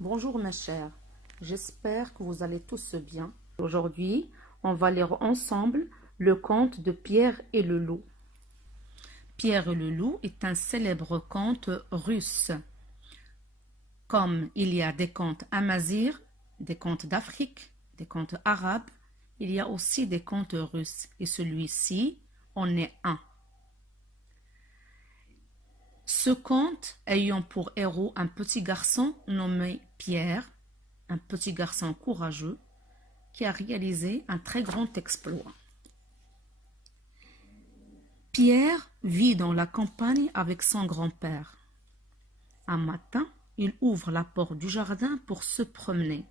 Bonjour mes chers, j'espère que vous allez tous bien. Aujourd'hui, on va lire ensemble le conte de Pierre et le loup. Pierre et le loup est un célèbre conte russe. Comme il y a des contes amazirs, des contes d'Afrique, des contes arabes, il y a aussi des contes russes et celui-ci en est un. Ce conte ayant pour héros un petit garçon nommé Pierre, un petit garçon courageux qui a réalisé un très grand exploit. Pierre vit dans la campagne avec son grand-père. Un matin, il ouvre la porte du jardin pour se promener.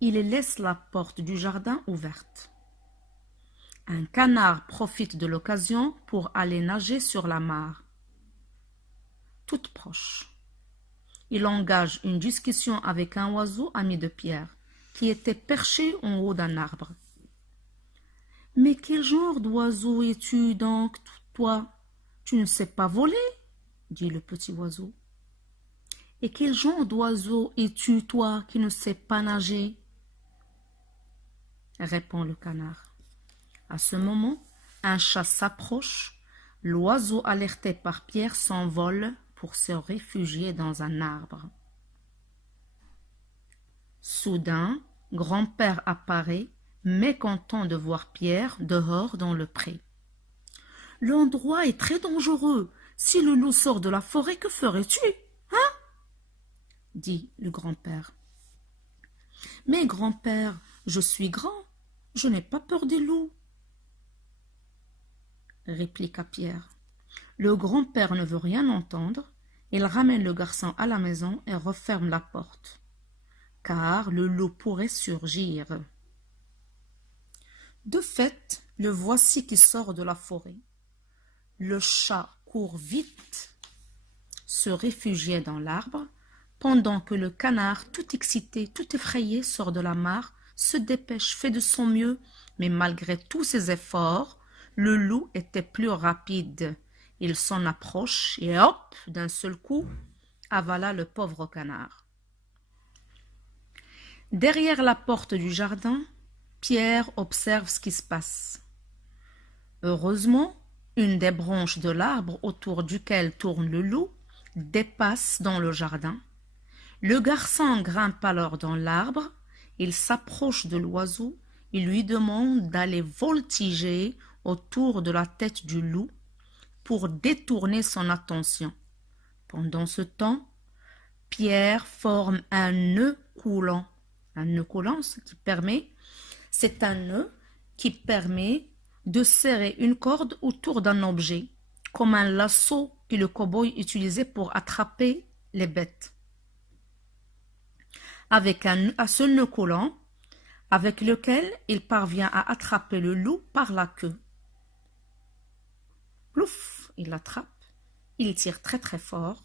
Il laisse la porte du jardin ouverte. Un canard profite de l'occasion pour aller nager sur la mare, toute proche. Il engage une discussion avec un oiseau ami de Pierre, qui était perché en haut d'un arbre. « Mais quel genre d'oiseau es-tu donc, toi? Tu ne sais pas voler ?» dit le petit oiseau. « Et quel genre d'oiseau es-tu, toi, qui ne sais pas nager ?» répond le canard. À ce moment, un chat s'approche. L'oiseau, alerté par Pierre, s'envole pour se réfugier dans un arbre. Soudain, grand-père apparaît, mécontent de voir Pierre dehors dans le pré. « L'endroit est très dangereux. Si le loup sort de la forêt, que ferais-tu, hein ?» dit le grand-père. « Mais grand-père, je suis grand, je n'ai pas peur des loups, » répliqua Pierre. Le grand-père ne veut rien entendre. Il ramène le garçon à la maison et referme la porte, car le loup pourrait surgir. De fait, le voici qui sort de la forêt. Le chat court vite se réfugier dans l'arbre, pendant que le canard, tout excité, tout effrayé, sort de la mare, se dépêche, fait de son mieux, mais malgré tous ses efforts, le loup était plus rapide. Il s'en approche et hop, d'un seul coup, avala le pauvre canard. Derrière la porte du jardin, Pierre observe ce qui se passe. Heureusement, une des branches de l'arbre autour duquel tourne le loup dépasse dans le jardin. Le garçon grimpe alors dans l'arbre, il s'approche de l'oiseau, il lui demande d'aller voltiger autour de la tête du loup pour détourner son attention. Pendant ce temps, Pierre forme un nœud coulant. Un nœud coulant, c'est un nœud qui permet de serrer une corde autour d'un objet, comme un lasso que le cow-boy utilisait pour attraper les bêtes. Avec ce nœud coulant, avec lequel il parvient à attraper le loup par la queue. Plouf, il l'attrape, il tire très très fort.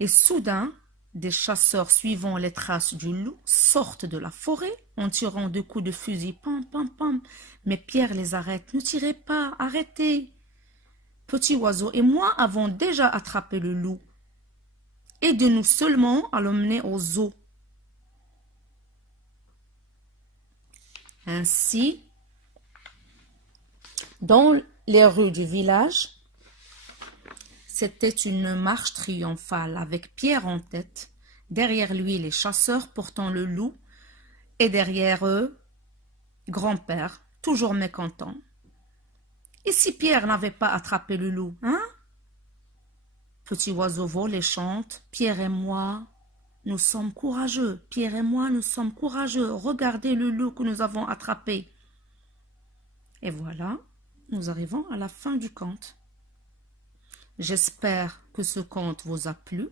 Et soudain, des chasseurs suivant les traces du loup sortent de la forêt en tirant deux coups de fusil. Pam, pam, pam. Mais Pierre les arrête. « Ne tirez pas, arrêtez. Petit oiseau et moi avons déjà attrapé le loup. Aidez-nous seulement à l'emmener au zoo. » Ainsi, dans les rues du village, c'était une marche triomphale avec Pierre en tête, derrière lui les chasseurs portant le loup et derrière eux, grand-père, toujours mécontent. Et si Pierre n'avait pas attrapé le loup, hein? Petit oiseau vole et chante, Pierre et moi, nous sommes courageux, Pierre et moi, nous sommes courageux, regardez le loup que nous avons attrapé. Et voilà, nous arrivons à la fin du conte. J'espère que ce conte vous a plu,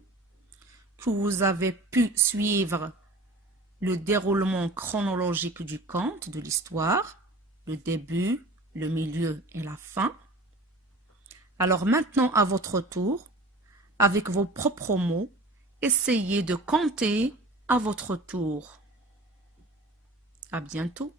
que vous avez pu suivre le déroulement chronologique du conte, de l'histoire, le début, le milieu et la fin. Alors maintenant, à votre tour, avec vos propres mots, essayez de compter à votre tour. À bientôt.